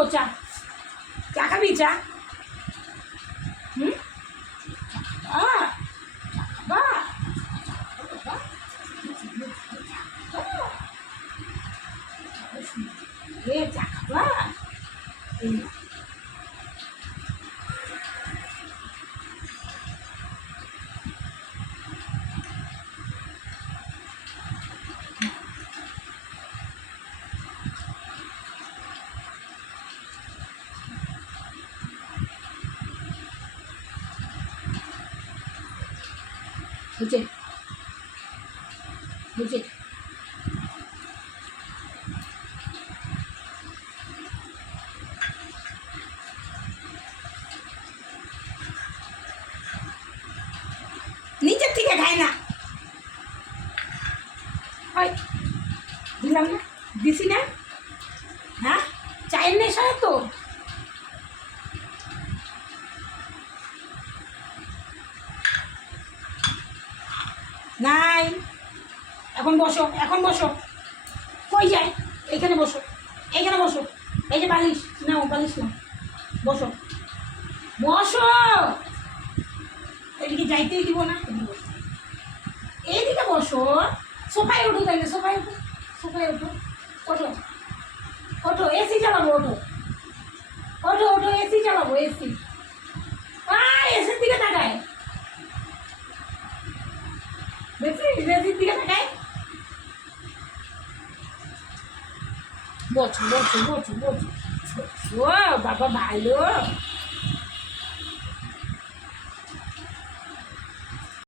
দিব চা, চা খাবি? চা হুম বা চা খাবা? বুঝে বুঝে নিচের থেকে খায় না। হয় দিলাম না, দিছি না? হ্যাঁ, চায়ের নেশা তো। নাই, এখন বসো, এখন বসো। কই যায়? এইখানে বসো, এইখানে বসো। এই যে বালিশ নাও, বালিশ নাও, বসো বসো। এদিকে যাইতেই দিব না, এইদিকে বসো। সোফায় ওঠো, তাইলে সোফায় ওঠো, সোফায় ওঠো, ওঠো ওঠো, এসি চালাবো, ওঠো ওঠো ওঠো, এসি চালাবো, এসি। এসির দিকে তাকায়, দেখছিস এসির দিকে তাকায়। বসো বসো বসো বসো, ও বাবা ভালো।